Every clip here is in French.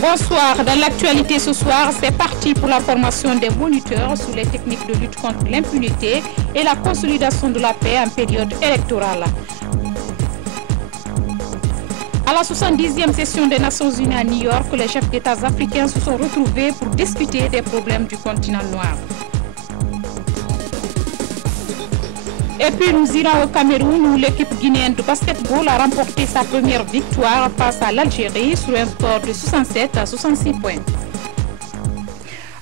Bonsoir, dans l'actualité ce soir, c'est parti pour la formation des moniteurs sur les techniques de lutte contre l'impunité et la consolidation de la paix en période électorale. À la 70e session des Nations Unies à New York, les chefs d'État africains se sont retrouvés pour discuter des problèmes du continent noir. Et puis nous irons au Cameroun où l'équipe guinéenne de basketball a remporté sa première victoire face à l'Algérie sur un score de 67 à 66 points.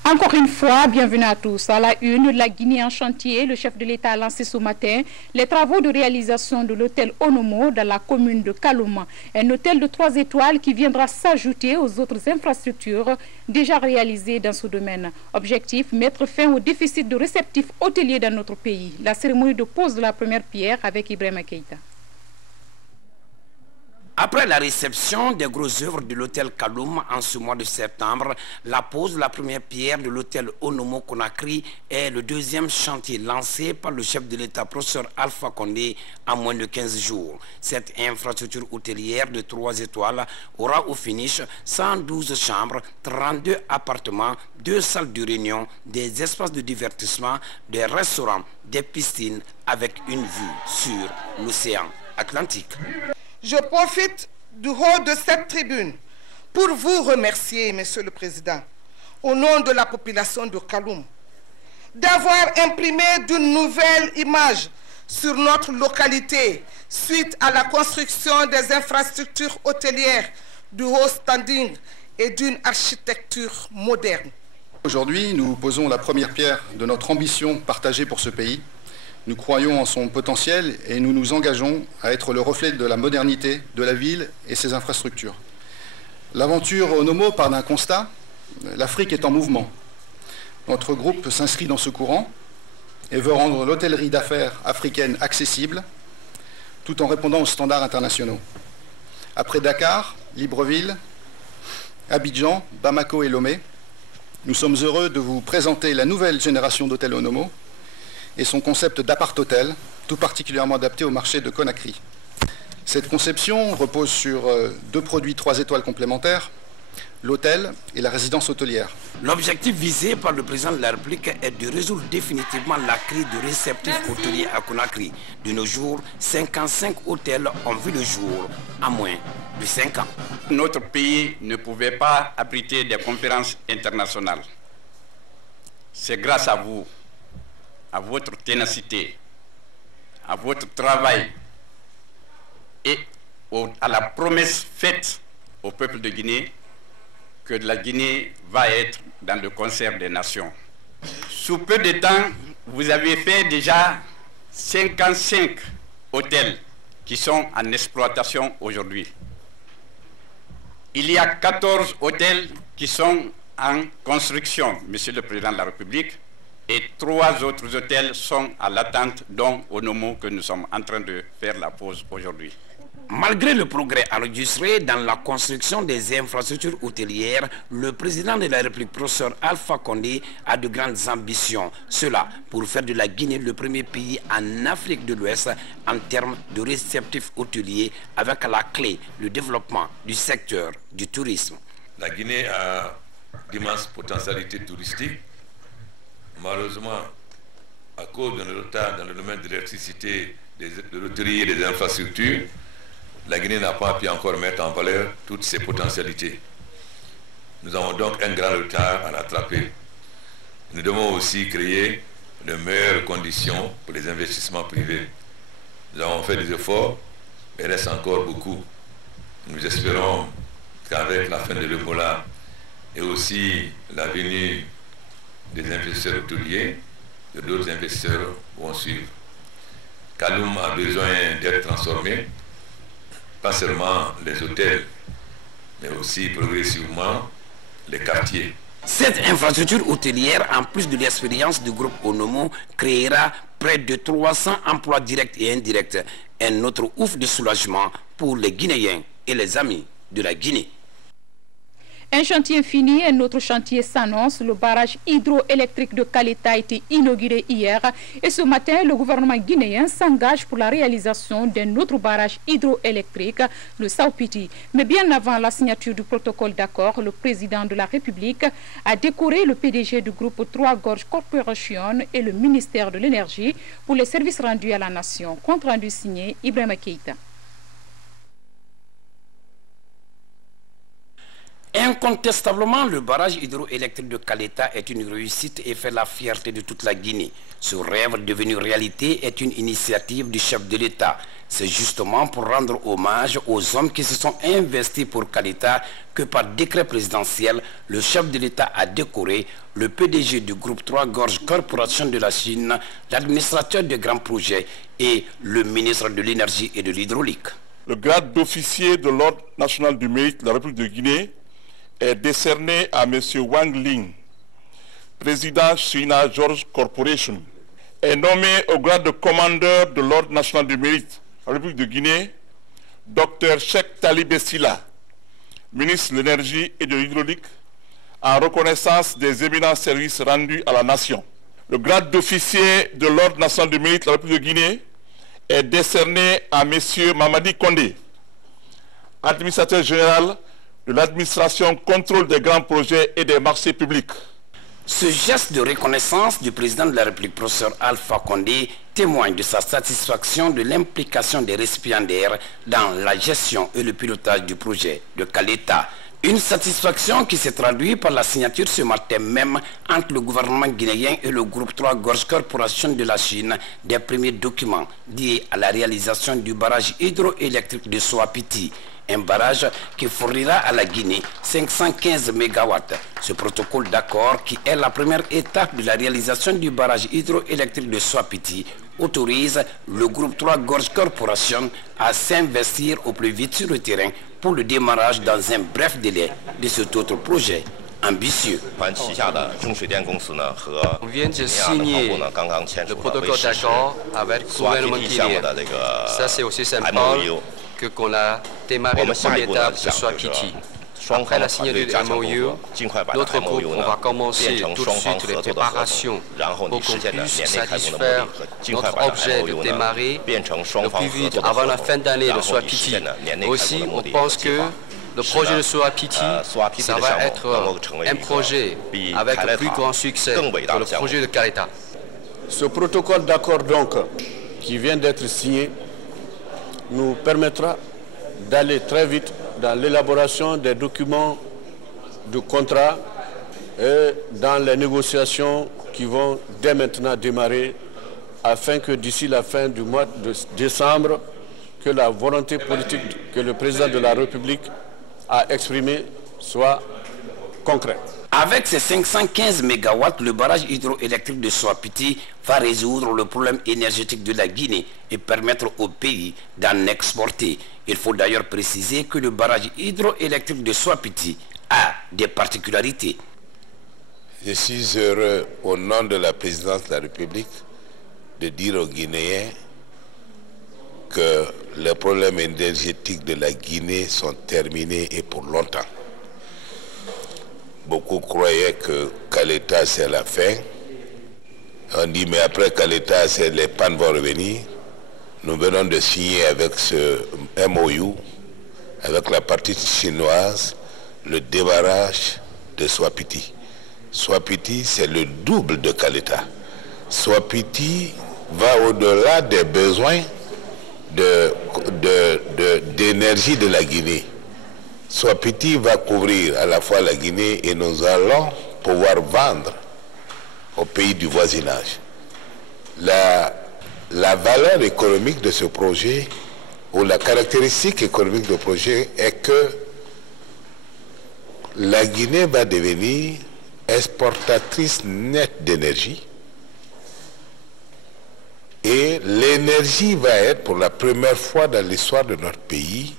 Encore une fois, bienvenue à tous. À la une, la Guinée en chantier, le chef de l'État a lancé ce matin les travaux de réalisation de l'hôtel Onomo dans la commune de Kalouma. Un hôtel de 3 étoiles qui viendra s'ajouter aux autres infrastructures déjà réalisées dans ce domaine. Objectif, mettre fin au déficit de réceptifs hôteliers dans notre pays. La cérémonie de pose de la première pierre avec Ibrahima Keïta. Après la réception des grosses œuvres de l'hôtel Kaloum en ce mois de septembre, la pose de la première pierre de l'hôtel Onomo Conakry est le deuxième chantier lancé par le chef de l'État, professeur Alpha Condé, en moins de 15 jours. Cette infrastructure hôtelière de 3 étoiles aura au finish 112 chambres, 32 appartements, 2 salles de réunion, des espaces de divertissement, des restaurants, des piscines avec une vue sur l'océan Atlantique. Je profite du haut de cette tribune pour vous remercier, Monsieur le Président, au nom de la population de Kaloum, d'avoir imprimé d'une nouvelle image sur notre localité suite à la construction des infrastructures hôtelières du haut standing et d'une architecture moderne. Aujourd'hui, nous posons la première pierre de notre ambition partagée pour ce pays. Nous croyons en son potentiel et nous nous engageons à être le reflet de la modernité de la ville et ses infrastructures. L'aventure Onomo part d'un constat, l'Afrique est en mouvement. Notre groupe s'inscrit dans ce courant et veut rendre l'hôtellerie d'affaires africaine accessible tout en répondant aux standards internationaux. Après Dakar, Libreville, Abidjan, Bamako et Lomé, nous sommes heureux de vous présenter la nouvelle génération d'hôtels Onomo et son concept d'appart-hôtel, tout particulièrement adapté au marché de Conakry. Cette conception repose sur 2 produits 3 étoiles complémentaires, l'hôtel et la résidence hôtelière. L'objectif visé par le président de la République est de résoudre définitivement la crise de réceptifs hôteliers à Conakry. De nos jours, 55 hôtels ont vu le jour en moins de 5 ans. Notre pays ne pouvait pas abriter des conférences internationales. C'est grâce à vous, à votre ténacité, à votre travail et à la promesse faite au peuple de Guinée que la Guinée va être dans le concert des nations. Sous peu de temps, vous avez fait déjà 55 hôtels qui sont en exploitation aujourd'hui. Il y a 14 hôtels qui sont en construction, Monsieur le Président de la République, et 3 autres hôtels sont à l'attente, dont Onomo que nous sommes en train de faire la pause aujourd'hui. Malgré le progrès enregistré dans la construction des infrastructures hôtelières, le président de la République, professeur Alpha Condé, a de grandes ambitions. Cela pour faire de la Guinée le premier pays en Afrique de l'Ouest en termes de réceptifs hôteliers, avec à la clé le développement du secteur du tourisme. La Guinée a d'immenses potentialités touristiques. Malheureusement, à cause de notre retard dans le domaine de l'électricité, de l'hôtellerie et des infrastructures, la Guinée n'a pas pu encore mettre en valeur toutes ses potentialités. Nous avons donc un grand retard à rattraper. Nous devons aussi créer de meilleures conditions pour les investissements privés. Nous avons fait des efforts, mais il reste encore beaucoup. Nous espérons qu'avec la fin de l'Ebola et aussi la venue des investisseurs hôteliers, que d'autres investisseurs vont suivre. Kaloum a besoin d'être transformé, pas seulement les hôtels, mais aussi progressivement les quartiers. Cette infrastructure hôtelière, en plus de l'expérience du groupe Onomo, créera près de 300 emplois directs et indirects. Un autre ouf de soulagement pour les Guinéens et les amis de la Guinée. Un chantier fini, un autre chantier s'annonce. Le barrage hydroélectrique de Kaleta a été inauguré hier et ce matin, le gouvernement guinéen s'engage pour la réalisation d'un autre barrage hydroélectrique, le Saupiti. Mais bien avant la signature du protocole d'accord, le président de la République a décoré le PDG du groupe Trois Gorges Corporation et le ministère de l'Énergie pour les services rendus à la nation. Compte rendu signé Ibrahima Keïta. Incontestablement, le barrage hydroélectrique de Kaleta est une réussite et fait la fierté de toute la Guinée. Ce rêve devenu réalité est une initiative du chef de l'État. C'est justement pour rendre hommage aux hommes qui se sont investis pour Kaleta que par décret présidentiel, le chef de l'État a décoré le PDG du groupe Trois Gorges Corporation de la Chine, l'administrateur de grands projets et le ministre de l'Énergie et de l'Hydraulique. Le grade d'officier de l'Ordre national du mérite de la République de Guinée est décerné à M. Wang Ling, président China George Corporation, est nommé au grade de commandeur de l'Ordre national du mérite de la République de Guinée, Dr Cheikh Talib Essila, ministre de l'Énergie et de l'Hydraulique, en reconnaissance des éminents services rendus à la nation. Le grade d'officier de l'Ordre national du mérite de la République de Guinée est décerné à M. Mamadi Kondé, administrateur général de l'administration contrôle des grands projets et des marchés publics. Ce geste de reconnaissance du président de la République, professeur Alpha Condé, témoigne de sa satisfaction de l'implication des récipiendaires dans la gestion et le pilotage du projet de Kaleta. Une satisfaction qui s'est traduite par la signature ce matin même entre le gouvernement guinéen et le groupe Trois Gorges Corporation de la Chine des premiers documents liés à la réalisation du barrage hydroélectrique de Soapiti. Un barrage qui fournira à la Guinée 515 MW. Ce protocole d'accord, qui est la première étape de la réalisation du barrage hydroélectrique de Soapiti, autorise le groupe Trois Gorges Corporation à s'investir au plus vite sur le terrain pour le démarrage dans un bref délai de cet autre projet ambitieux. On vient de signer le protocole d'accord avec le gouvernement guinéen. Ça, c'est aussi simple qu'on a démarré la première étape de Soapiti. Après la signature du MOU, notre groupe, on va commencer tout de suite les préparations pour qu'on puisse satisfaire notre objet de démarrer le plus vite avant la fin d'année de Soapiti. Aussi, on pense que le projet de Soapiti, ça va être un projet avec le plus grand succès que le projet de Kaleta. Ce protocole d'accord donc qui vient d'être signé nous permettra d'aller très vite dans l'élaboration des documents de contrat et dans les négociations qui vont dès maintenant démarrer afin que d'ici la fin du mois de décembre, que la volonté politique que le président de la République a exprimée soit concrète. Avec ces 515 MW, le barrage hydroélectrique de Soapiti va résoudre le problème énergétique de la Guinée et permettre au pays d'en exporter. Il faut d'ailleurs préciser que le barrage hydroélectrique de Soapiti a des particularités. Je suis heureux, au nom de la présidence de la République, de dire aux Guinéens que les problèmes énergétiques de la Guinée sont terminés et pour longtemps. Beaucoup croyaient que Kaleta c'est la fin. On dit mais après Kaleta les pannes vont revenir. Nous venons de signer avec ce MOU, avec la partie chinoise, le débarrage de Soapiti. Soapiti c'est le double de Kaleta. Soapiti va au-delà des besoins d'énergie de la Guinée. Soapiti va couvrir à la fois la Guinée et nous allons pouvoir vendre aux pays du voisinage. La valeur économique de ce projet, ou la caractéristique économique du projet, est que la Guinée va devenir exportatrice nette d'énergie et l'énergie va être pour la première fois dans l'histoire de notre pays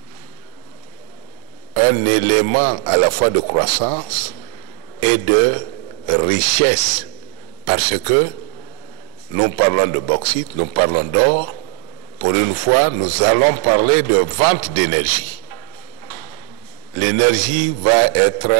un élément à la fois de croissance et de richesse, parce que nous parlons de bauxite, nous parlons d'or, pour une fois nous allons parler de vente d'énergie. l'énergie va être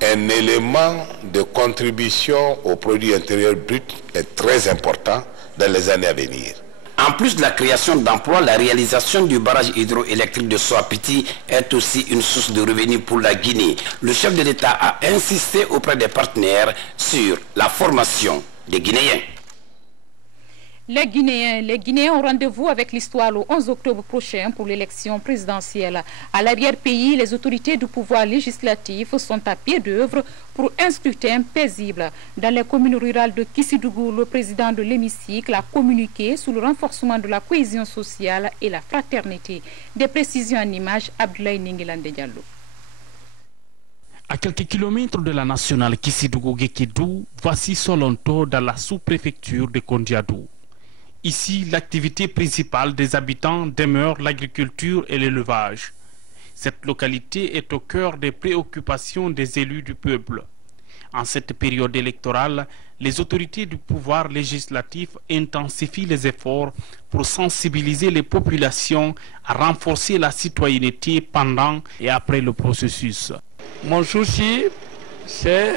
un élément de contribution au produit intérieur brut très important dans les années à venir. En plus de la création d'emplois, la réalisation du barrage hydroélectrique de Soapiti est aussi une source de revenus pour la Guinée. Le chef de l'État a insisté auprès des partenaires sur la formation des Guinéens. Les Guinéens ont rendez-vous avec l'histoire le 11 octobre prochain pour l'élection présidentielle. À l'arrière-pays, les autorités du pouvoir législatif sont à pied d'œuvre pour un scrutin paisible. Dans les communes rurales de Kissidougou, le président de l'hémicycle a communiqué sur le renforcement de la cohésion sociale et la fraternité. Des précisions en images, Abdoulaye Ninguilande Diallo. À quelques kilomètres de la nationale Kissidougou-Guékédou, voici Solonto dans la sous-préfecture de Kondiadou. Ici, l'activité principale des habitants demeure l'agriculture et l'élevage. Cette localité est au cœur des préoccupations des élus du peuple. En cette période électorale, les autorités du pouvoir législatif intensifient les efforts pour sensibiliser les populations à renforcer la citoyenneté pendant et après le processus. Mon souci, c'est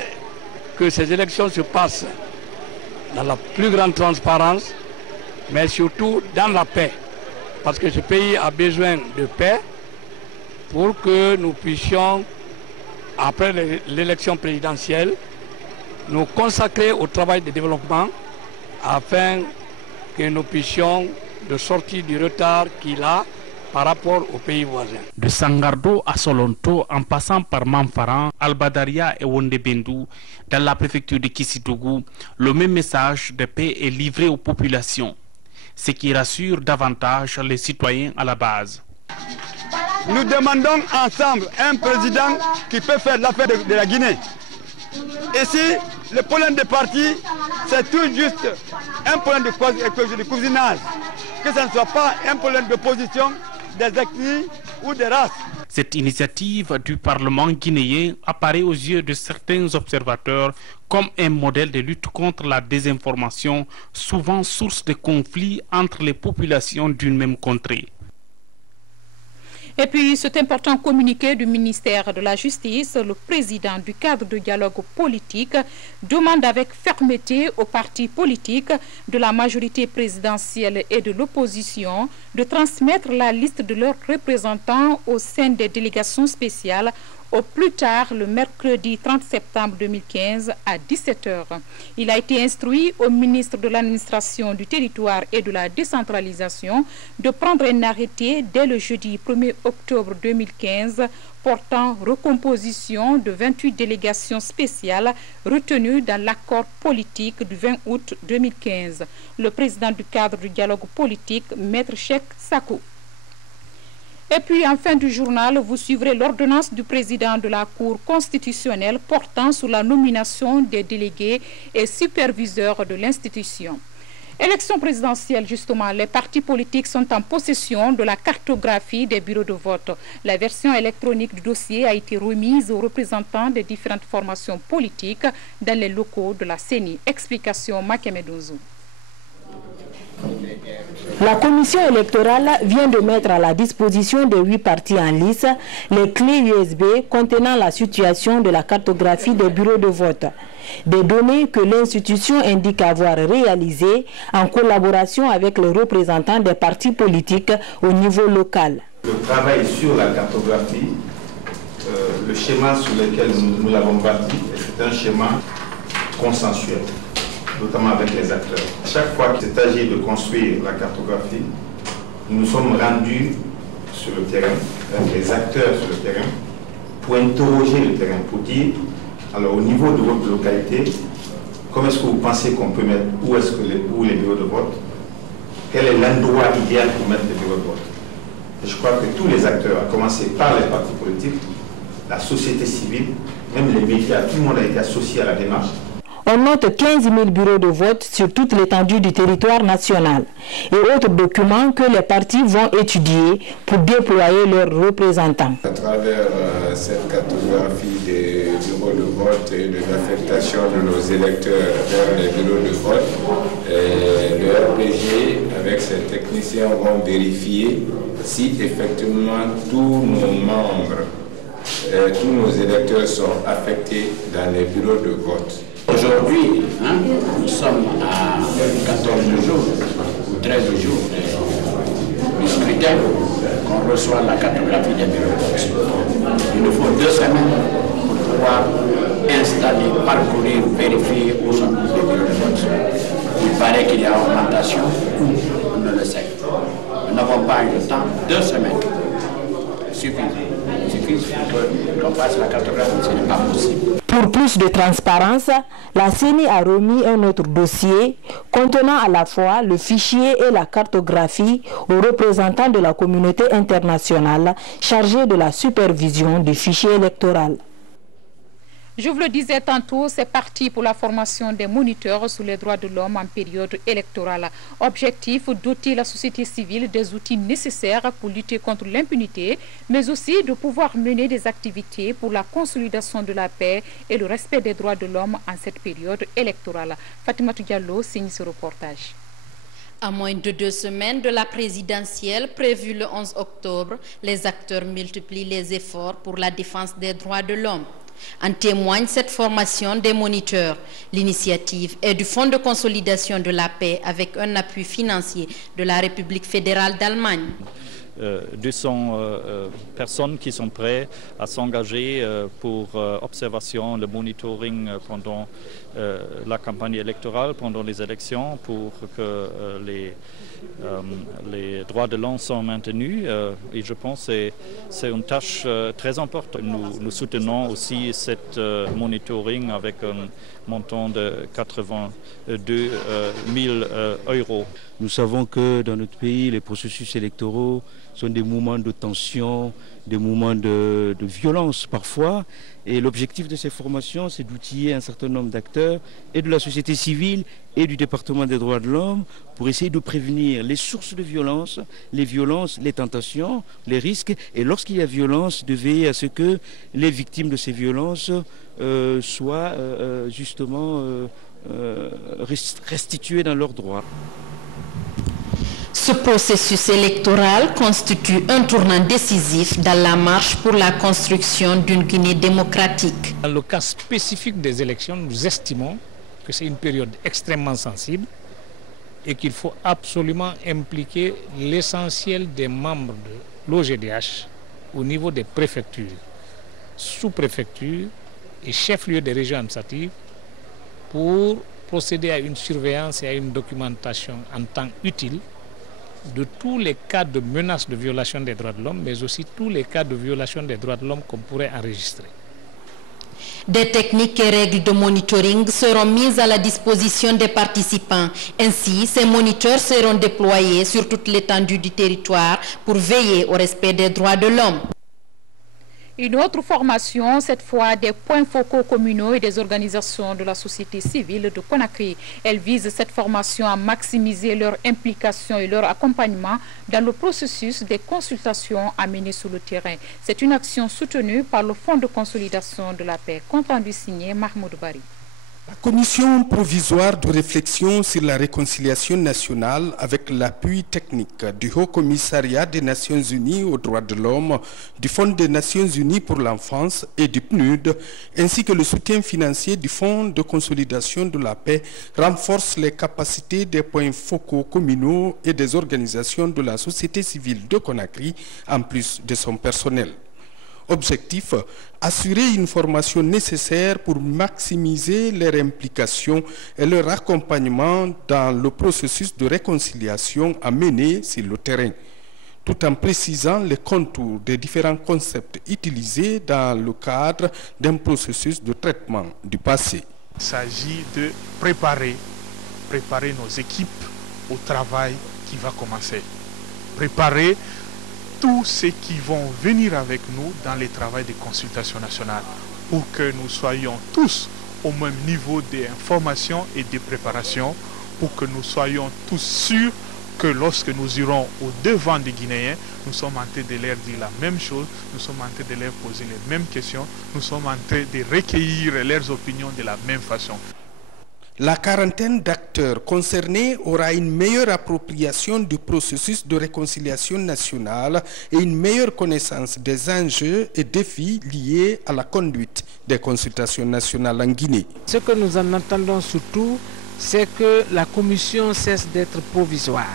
que ces élections se passent dans la plus grande transparence, mais surtout dans la paix. Parce que ce pays a besoin de paix pour que nous puissions, après l'élection présidentielle, nous consacrer au travail de développement afin que nous puissions de sortir du retard qu'il a par rapport aux pays voisins. De Sangardo à Solonto, en passant par Manfaran, Albadaria et Wondebendou, dans la préfecture de Kissidougou, le même message de paix est livré aux populations, ce qui rassure davantage les citoyens à la base. Nous demandons ensemble un président qui peut faire l'affaire de la Guinée. Ici, le problème des partis, c'est tout juste un problème de cousinage, que ce ne soit pas un problème d'opposition des ethnies ou des races. Cette initiative du Parlement guinéen apparaît aux yeux de certains observateurs comme un modèle de lutte contre la désinformation, souvent source de conflits entre les populations d'une même contrée. Et puis, cet important communiqué du ministère de la Justice, le président du cadre de dialogue politique demande avec fermeté aux partis politiques de la majorité présidentielle et de l'opposition de transmettre la liste de leurs représentants au sein des délégations spéciales au plus tard le mercredi 30 septembre 2015 à 17 h. Il a été instruit au ministre de l'administration du territoire et de la décentralisation de prendre un arrêté dès le jeudi 1er octobre 2015 portant recomposition de 28 délégations spéciales retenues dans l'accord politique du 20 août 2015. Le président du cadre du dialogue politique, Maître Cheikh Sakou. Et puis, en fin du journal, vous suivrez l'ordonnance du président de la Cour constitutionnelle portant sur la nomination des délégués et superviseurs de l'institution. Élection présidentielle, justement, les partis politiques sont en possession de la cartographie des bureaux de vote. La version électronique du dossier a été remise aux représentants des différentes formations politiques dans les locaux de la CENI. Explication Makemedouzo. La commission électorale vient de mettre à la disposition des 8 partis en lice les clés USB contenant la situation de la cartographie des bureaux de vote. Des données que l'institution indique avoir réalisées en collaboration avec les représentants des partis politiques au niveau local. Le travail sur la cartographie, le schéma sur lequel nous l'avons bâti, c'est un schéma consensuel, notamment avec les acteurs. À chaque fois qu'il s'agit de construire la cartographie, nous nous sommes rendus sur le terrain, avec les acteurs sur le terrain, pour interroger le terrain, pour dire, alors au niveau de votre localité, comment est-ce que vous pensez qu'on peut mettre, où les bureaux de vote, quel est l'endroit idéal pour mettre les bureaux de vote. Et je crois que tous les acteurs, à commencer par les partis politiques, la société civile, même les médias, tout le monde a été associé à la démarche. On note 15 000 bureaux de vote sur toute l'étendue du territoire national et autres documents que les partis vont étudier pour déployer leurs représentants. À travers cette cartographie des bureaux de vote et de l'affectation de nos électeurs vers les bureaux de vote, le RPG avec ses techniciens vont vérifier si effectivement tous nos membres tous nos électeurs sont affectés dans les bureaux de vote. Aujourd'hui, nous sommes à 14 jours ou 13 jours du scrutin qu'on reçoit la cartographie des bureaux de vote. Il nous faut 2 semaines pour pouvoir installer, parcourir, vérifier où sont les bureaux de vote. Il paraît qu'il y a augmentation, on ne le sait. Nous n'avons pas eu le temps, 2 semaines. Il suffit qu'on fasse la cartographie, ce n'est pas possible. Pour plus de transparence, la CENI a remis un autre dossier contenant à la fois le fichier et la cartographie aux représentants de la communauté internationale chargés de la supervision du fichier électoral. Je vous le disais tantôt, c'est parti pour la formation des moniteurs sur les droits de l'homme en période électorale. Objectif, doter la société civile des outils nécessaires pour lutter contre l'impunité, mais aussi de pouvoir mener des activités pour la consolidation de la paix et le respect des droits de l'homme en cette période électorale. Fatimatou Diallo signe ce reportage. À moins de 2 semaines de la présidentielle prévue le 11 octobre, les acteurs multiplient les efforts pour la défense des droits de l'homme. En témoigne cette formation des moniteurs. L'initiative est du Fonds de consolidation de la paix avec un appui financier de la République fédérale d'Allemagne. 200 personnes qui sont prêtes à s'engager pour observation, le monitoring pendant la campagne électorale, pendant les élections, pour que les droits de l'homme soient maintenus. Et je pense que c'est une tâche très importante. Nous soutenons aussi cette monitoring avec un montant de 82 000 €. Nous savons que dans notre pays, les processus électoraux sont des moments de tension, des moments de violence parfois. Et l'objectif de ces formations, c'est d'outiller un certain nombre d'acteurs et de la société civile et du département des droits de l'homme pour essayer de prévenir les sources de violence, les tentations, les risques. Et lorsqu'il y a violence, de veiller à ce que les victimes de ces violences soient justement restituées dans leurs droits. Ce processus électoral constitue un tournant décisif dans la marche pour la construction d'une Guinée démocratique. Dans le cas spécifique des élections, nous estimons que c'est une période extrêmement sensible et qu'il faut absolument impliquer l'essentiel des membres de l'OGDH au niveau des préfectures, sous-préfectures et chefs-lieux des régions administratives pour procéder à une surveillance et à une documentation en temps utile de tous les cas de menaces de violation des droits de l'homme, mais aussi tous les cas de violation des droits de l'homme qu'on pourrait enregistrer. Des techniques et règles de monitoring seront mises à la disposition des participants. Ainsi, ces moniteurs seront déployés sur toute l'étendue du territoire pour veiller au respect des droits de l'homme. Une autre formation, cette fois des points focaux communaux et des organisations de la société civile de Conakry. Elle vise cette formation à maximiser leur implication et leur accompagnement dans le processus des consultations à mener sur le terrain. C'est une action soutenue par le Fonds de consolidation de la paix. Compte rendu signé Mahmoud Bari. La commission provisoire de réflexion sur la réconciliation nationale avec l'appui technique du Haut Commissariat des Nations Unies aux droits de l'homme, du Fonds des Nations Unies pour l'enfance et du PNUD, ainsi que le soutien financier du Fonds de consolidation de la paix, renforce les capacités des points focaux communaux et des organisations de la société civile de Conakry, en plus de son personnel. Objectif, assurer une formation nécessaire pour maximiser leur implication et leur accompagnement dans le processus de réconciliation à mener sur le terrain, tout en précisant les contours des différents concepts utilisés dans le cadre d'un processus de traitement du passé. Il s'agit de préparer nos équipes au travail qui va commencer. Préparer tous ceux qui vont venir avec nous dans les travaux de consultation nationale pour que nous soyons tous au même niveau d'information et de préparation, pour que nous soyons tous sûrs que lorsque nous irons au devant des Guinéens, nous sommes en train de leur dire la même chose, nous sommes en train de leur poser les mêmes questions, nous sommes en train de recueillir leurs opinions de la même façon. La quarantaine d'acteurs concernés aura une meilleure appropriation du processus de réconciliation nationale et une meilleure connaissance des enjeux et défis liés à la conduite des consultations nationales en Guinée. Ce que nous en attendons surtout, c'est que la commission cesse d'être provisoire,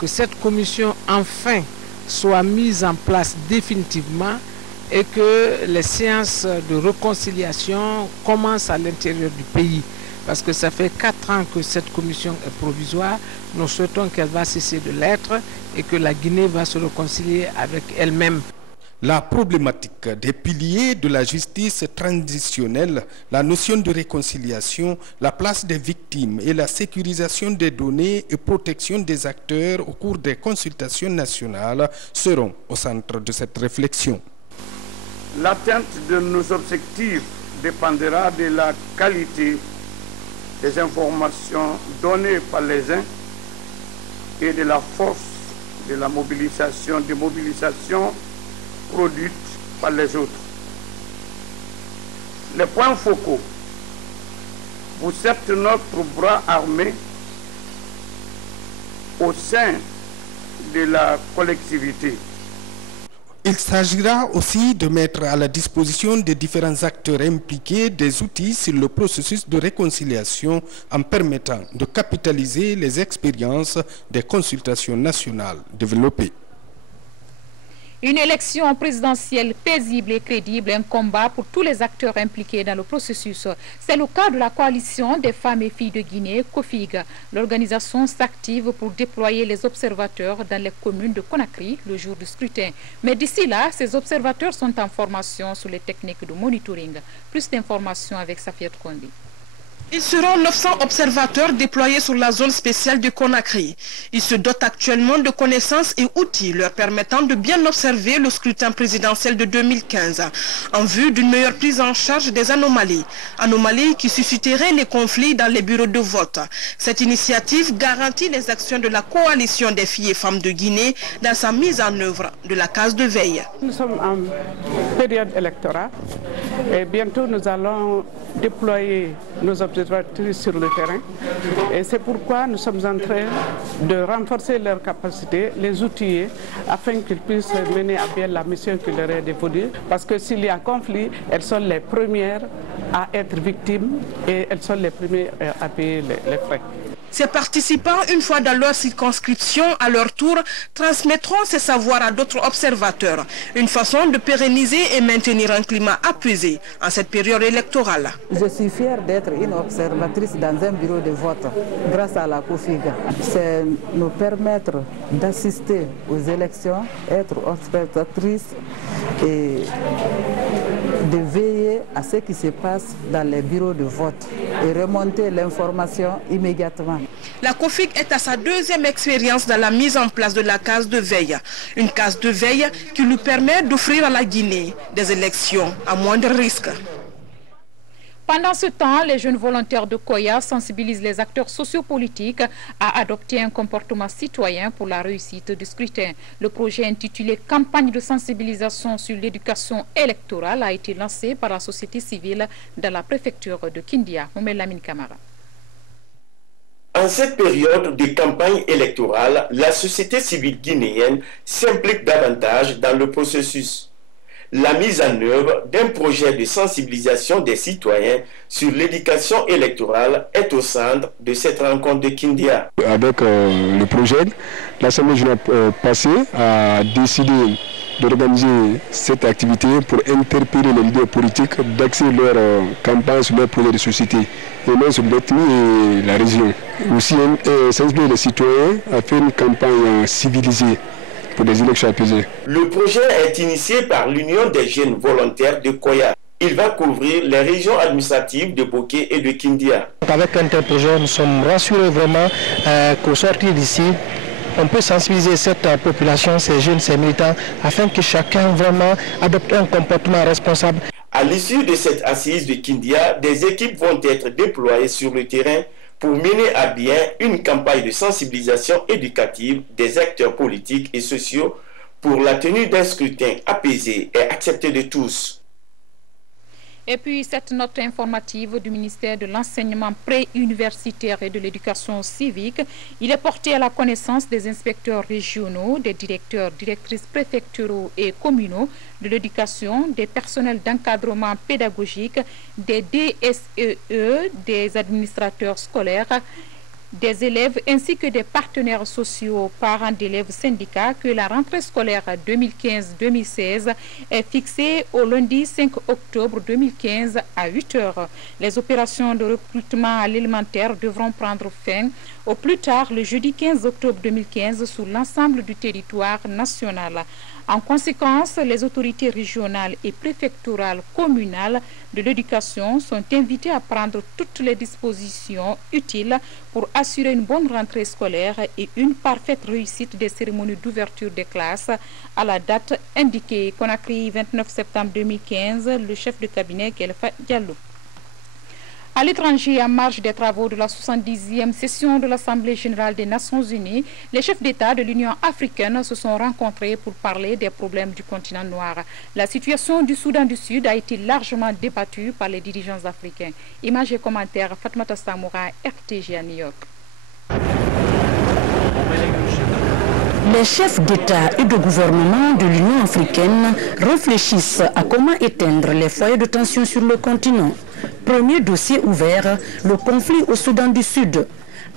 que cette commission enfin soit mise en place définitivement et que les séances de réconciliation commencent à l'intérieur du pays. Parce que ça fait 4 ans que cette commission est provisoire. Nous souhaitons qu'elle va cesser de l'être et que la Guinée va se réconcilier avec elle-même. La problématique des piliers de la justice transitionnelle, la notion de réconciliation, la place des victimes et la sécurisation des données et protection des acteurs au cours des consultations nationales seront au centre de cette réflexion. L'atteinte de nos objectifs dépendra de la qualité des informations données par les uns et de la force de la mobilisation, produites par les autres. Les points focaux, vous êtes notre bras armé au sein de la collectivité. Il s'agira aussi de mettre à la disposition des différents acteurs impliqués des outils sur le processus de réconciliation en permettant de capitaliser les expériences des consultations nationales développées. Une élection présidentielle paisible et crédible, un combat pour tous les acteurs impliqués dans le processus. C'est le cas de la coalition des femmes et filles de Guinée, COFIG. L'organisation s'active pour déployer les observateurs dans les communes de Conakry le jour du scrutin. Mais d'ici là, ces observateurs sont en formation sur les techniques de monitoring. Plus d'informations avec Safia Kondi. Ils seront 900 observateurs déployés sur la zone spéciale de Conakry. Ils se dotent actuellement de connaissances et outils leur permettant de bien observer le scrutin présidentiel de 2015 en vue d'une meilleure prise en charge des anomalies. Anomalies qui susciteraient les conflits dans les bureaux de vote. Cette initiative garantit les actions de la coalition des filles et femmes de Guinée dans sa mise en œuvre de la case de veille. Nous sommes en période électorale et bientôt nous allons déployer nos observatrices sur le terrain et c'est pourquoi nous sommes en train de renforcer leurs capacités, les outiller afin qu'ils puissent mener à bien la mission qui leur est dévolue parce que s'il y a conflit, elles sont les premières à être victimes et elles sont les premières à payer les frais. Ces participants, une fois dans leur circonscription, à leur tour, transmettront ces savoirs à d'autres observateurs. Une façon de pérenniser et maintenir un climat apaisé en cette période électorale. Je suis fière d'être une observatrice dans un bureau de vote grâce à la COFIG. C'est nous permettre d'assister aux élections, être observatrice et de veiller à ce qui se passe dans les bureaux de vote et remonter l'information immédiatement. La COFIG est à sa deuxième expérience dans la mise en place de la case de veille. Une case de veille qui lui permet d'offrir à la Guinée des élections à moindre risque. Pendant ce temps, les jeunes volontaires de Koya sensibilisent les acteurs sociopolitiques à adopter un comportement citoyen pour la réussite du scrutin. Le projet intitulé « Campagne de sensibilisation sur l'éducation électorale » a été lancé par la société civile dans la préfecture de Kindia. Mohamed Lamine Camara. En cette période de campagne électorale, la société civile guinéenne s'implique davantage dans le processus. La mise en œuvre d'un projet de sensibilisation des citoyens sur l'éducation électorale est au centre de cette rencontre de Kindia. Avec le projet, l'Assemblée générale passée a décidé d'organiser cette activité pour interpeller les leaders politiques d'axer leur campagne sur leur projet de société et non sur l'ethnie et la région. Aussi sensibiliser les citoyens à faire une campagne civilisée pour des élections apaisées. Le projet est initié par l'Union des jeunes volontaires de Koya. Il va couvrir les régions administratives de Boké et de Kindia. Avec un tel projet, nous sommes rassurés vraiment qu'au sortir d'ici, on peut sensibiliser cette population, ces jeunes, ces militants, afin que chacun vraiment adopte un comportement responsable. À l'issue de cette assise de Kindia, des équipes vont être déployées sur le terrain pour mener à bien une campagne de sensibilisation éducative des acteurs politiques et sociaux pour la tenue d'un scrutin apaisé et accepté de tous. Et puis cette note informative du ministère de l'Enseignement préuniversitaire et de l'Éducation civique, il est porté à la connaissance des inspecteurs régionaux, des directeurs, directrices préfectoraux et communaux de l'éducation, des personnels d'encadrement pédagogique, des DSEE, des administrateurs scolaires, des élèves ainsi que des partenaires sociaux, parents d'élèves, syndicats, que la rentrée scolaire 2015-2016 est fixée au lundi 5 octobre 2015 à 8 h. Les opérations de recrutement à l'élémentaire devront prendre fin au plus tard le jeudi 15 octobre 2015 sur l'ensemble du territoire national. En conséquence, les autorités régionales et préfectorales communales de l'éducation sont invitées à prendre toutes les dispositions utiles pour assurer une bonne rentrée scolaire et une parfaite réussite des cérémonies d'ouverture des classes à la date indiquée. Conakry, 29 septembre 2015, le chef de cabinet Kelfa Diallo. À l'étranger, en marge des travaux de la 70e session de l'Assemblée générale des Nations unies, les chefs d'État de l'Union africaine se sont rencontrés pour parler des problèmes du continent noir. La situation du Soudan du Sud a été largement débattue par les dirigeants africains. Images et commentaires, Fatmata Samoura, RTG à New York. Les chefs d'État et de gouvernement de l'Union africaine réfléchissent à comment éteindre les foyers de tension sur le continent. Premier dossier ouvert, le conflit au Soudan du Sud.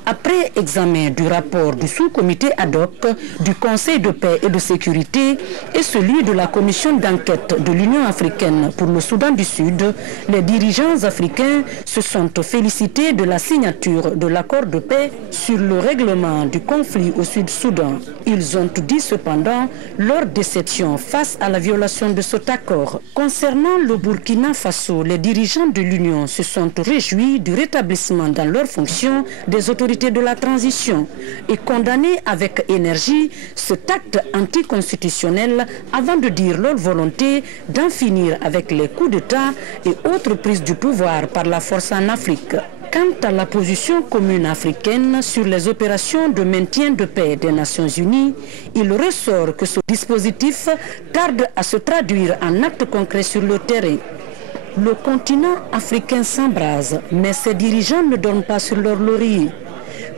Après examen du rapport du sous-comité ad hoc du Conseil de paix et de sécurité et celui de la commission d'enquête de l'Union africaine pour le Soudan du Sud, les dirigeants africains se sont félicités de la signature de l'accord de paix sur le règlement du conflit au Sud-Soudan. Ils ont dit cependant leur déception face à la violation de cet accord. Concernant le Burkina Faso, les dirigeants de l'Union se sont réjouis du rétablissement dans leurs fonctions des autorités de la transition et condamné avec énergie cet acte anticonstitutionnel avant de dire leur volonté d'en finir avec les coups d'État et autres prises du pouvoir par la force en Afrique. Quant à la position commune africaine sur les opérations de maintien de paix des Nations Unies, il ressort que ce dispositif tarde à se traduire en actes concrets sur le terrain. Le continent africain s'embrase, mais ses dirigeants ne dorment pas sur leur laurier.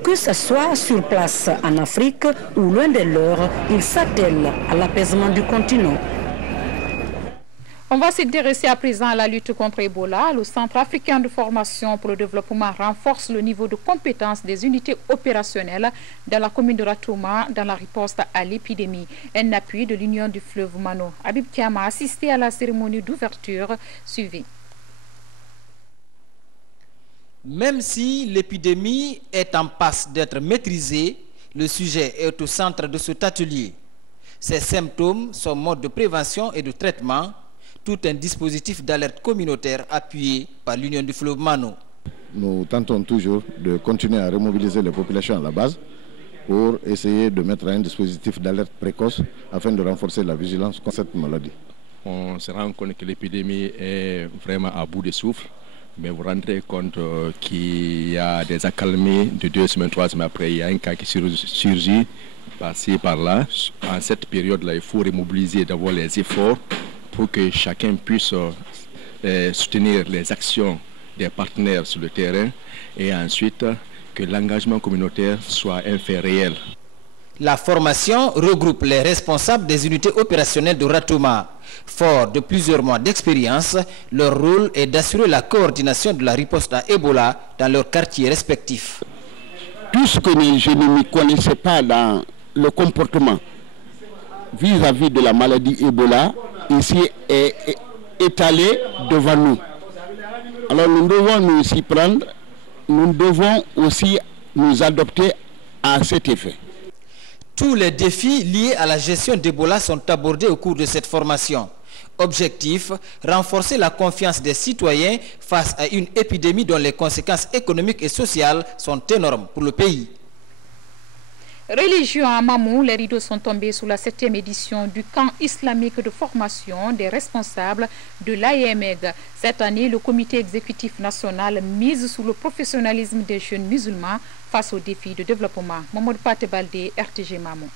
Que ce soit sur place en Afrique ou loin de leurs, ils s'attellent à l'apaisement du continent. On va s'intéresser à présent à la lutte contre Ebola. Le Centre africain de formation pour le développement renforce le niveau de compétence des unités opérationnelles dans la commune de Ratouma dans la riposte à l'épidémie. Un appui de l'Union du fleuve Mano. Habib Thiam a assisté à la cérémonie d'ouverture suivie. Même si l'épidémie est en passe d'être maîtrisée, le sujet est au centre de cet atelier. Ses symptômes, son mode de prévention et de traitement, tout un dispositif d'alerte communautaire appuyé par l'Union du fleuve Mano. Nous tentons toujours de continuer à remobiliser les populations à la base pour essayer de mettre un dispositif d'alerte précoce afin de renforcer la vigilance contre cette maladie. On se rend compte que l'épidémie est vraiment à bout de souffle. Mais vous vous rendrez compte qu'il y a des accalmies de 2 semaines, 3 semaines après, il y a un cas qui surgit par-ci, par-là. En cette période-là, il faut remobiliser d'abord les efforts pour que chacun puisse soutenir les actions des partenaires sur le terrain et ensuite que l'engagement communautaire soit un fait réel. La formation regroupe les responsables des unités opérationnelles de Ratouma. Fort de plusieurs mois d'expérience, leur rôle est d'assurer la coordination de la riposte à Ebola dans leurs quartiers respectifs. Tout ce que je ne me connaissais pas dans le comportement vis-à-vis de la maladie Ebola, ici est étalé devant nous. Alors nous devons nous y prendre, nous devons aussi nous adapter à cet effet. Tous les défis liés à la gestion d'Ebola sont abordés au cours de cette formation. Objectif, renforcer la confiance des citoyens face à une épidémie dont les conséquences économiques et sociales sont énormes pour le pays. Religion à Mamou, les rideaux sont tombés sous la 7e édition du camp islamique de formation des responsables de l'AEMEG. Cette année, le comité exécutif national mise sur le professionnalisme des jeunes musulmans face aux défis de développement. Mamoud Pate Baldé, RTG Mamou.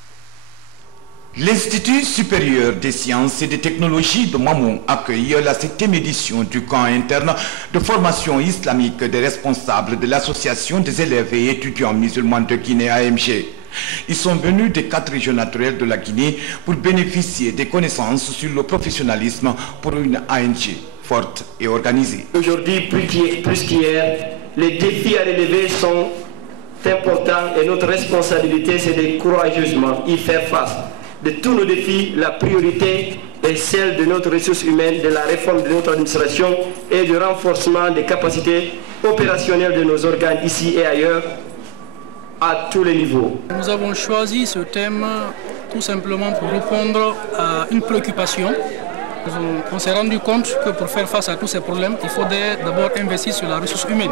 L'Institut supérieur des sciences et des technologies de Mamou accueille la 7e édition du camp interne de formation islamique des responsables de l'association des élèves et étudiants musulmans de Guinée AMG. Ils sont venus des 4 régions naturelles de la Guinée pour bénéficier des connaissances sur le professionnalisme pour une ANG forte et organisée. Aujourd'hui, plus qu'hier, les défis à relever sont importants et notre responsabilité, c'est de courageusement y faire face. De tous nos défis, la priorité est celle de notre ressource humaine, de la réforme de notre administration et du renforcement des capacités opérationnelles de nos organes ici et ailleurs, à tous les niveaux. Nous avons choisi ce thème tout simplement pour répondre à une préoccupation. On s'est rendu compte que pour faire face à tous ces problèmes, il faudrait d'abord investir sur la ressource humaine.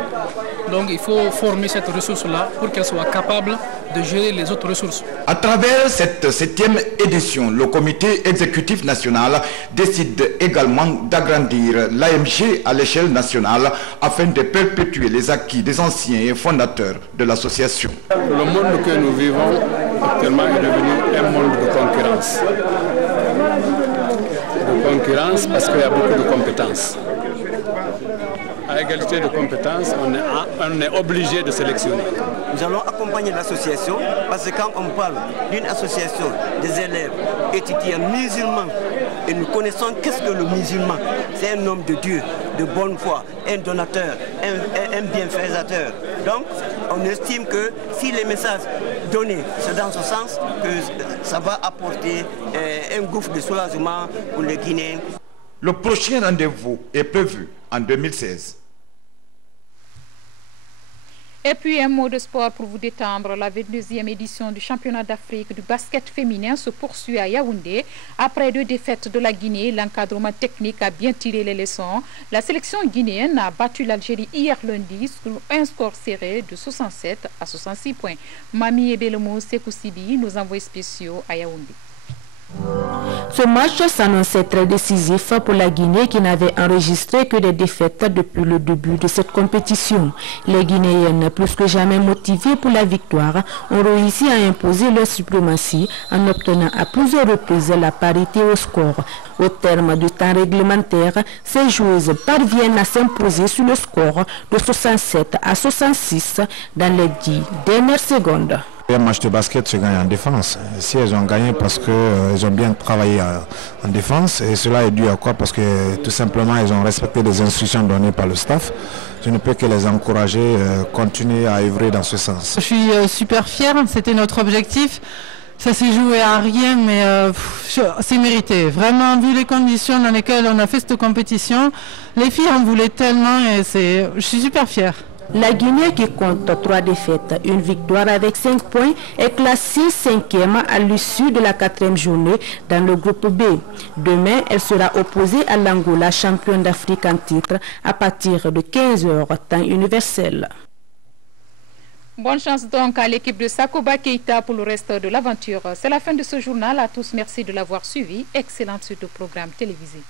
Donc il faut former cette ressource-là pour qu'elle soit capable de gérer les autres ressources. À travers cette 7e édition, le comité exécutif national décide également d'agrandir l'AMG à l'échelle nationale afin de perpétuer les acquis des anciens et fondateurs de l'association. Le monde que nous vivons actuellement est devenu un monde de concurrence. Parce qu'il y a beaucoup de compétences. À égalité de compétences, on est obligé de sélectionner. Nous allons accompagner l'association parce que quand on parle d'une association des élèves étudiants musulmans, et nous connaissons qu'est-ce que le musulman. C'est un homme de Dieu, de bonne foi, un donateur, un bienfaisateur. Donc, on estime que si les messages donnés sont dans ce sens, que ça va apporter un gouffre de soulagement pour les Guinéens. Le prochain rendez-vous est prévu en 2016. Et puis un mot de sport pour vous détendre. La 22e édition du championnat d'Afrique du basket féminin se poursuit à Yaoundé. Après 2 défaites de la Guinée, l'encadrement technique a bien tiré les leçons. La sélection guinéenne a battu l'Algérie hier lundi sur un score serré de 67 à 66 points. Mami Ebelemo Sekousibi, nos envoyés spéciaux à Yaoundé. Ce match s'annonçait très décisif pour la Guinée qui n'avait enregistré que des défaites depuis le début de cette compétition. Les Guinéennes, plus que jamais motivées pour la victoire, ont réussi à imposer leur suprématie en obtenant à plusieurs reprises la parité au score. Au terme du temps réglementaire, ces joueuses parviennent à s'imposer sur le score de 67 à 66 dans les 10 dernières secondes. Un match de basket se gagne en défense. Si elles ont gagné parce qu'elles ont bien travaillé en défense, et cela est dû à quoi? Parce que tout simplement elles ont respecté les instructions données par le staff. Je ne peux que les encourager à continuer à œuvrer dans ce sens. Je suis super fière, c'était notre objectif. Ça s'est joué à rien, mais c'est mérité. Vraiment, vu les conditions dans lesquelles on a fait cette compétition, les filles en voulaient tellement et je suis super fière. La Guinée, qui compte 3 défaites, une victoire avec 5 points, est classée 5e à l'issue de la 4e journée dans le groupe B. Demain, elle sera opposée à l'Angola, championne d'Afrique en titre, à partir de 15h, temps universel. Bonne chance donc à l'équipe de Sakoba Keita pour le reste de l'aventure. C'est la fin de ce journal. À tous, merci de l'avoir suivi. Excellente suite au programme télévisé.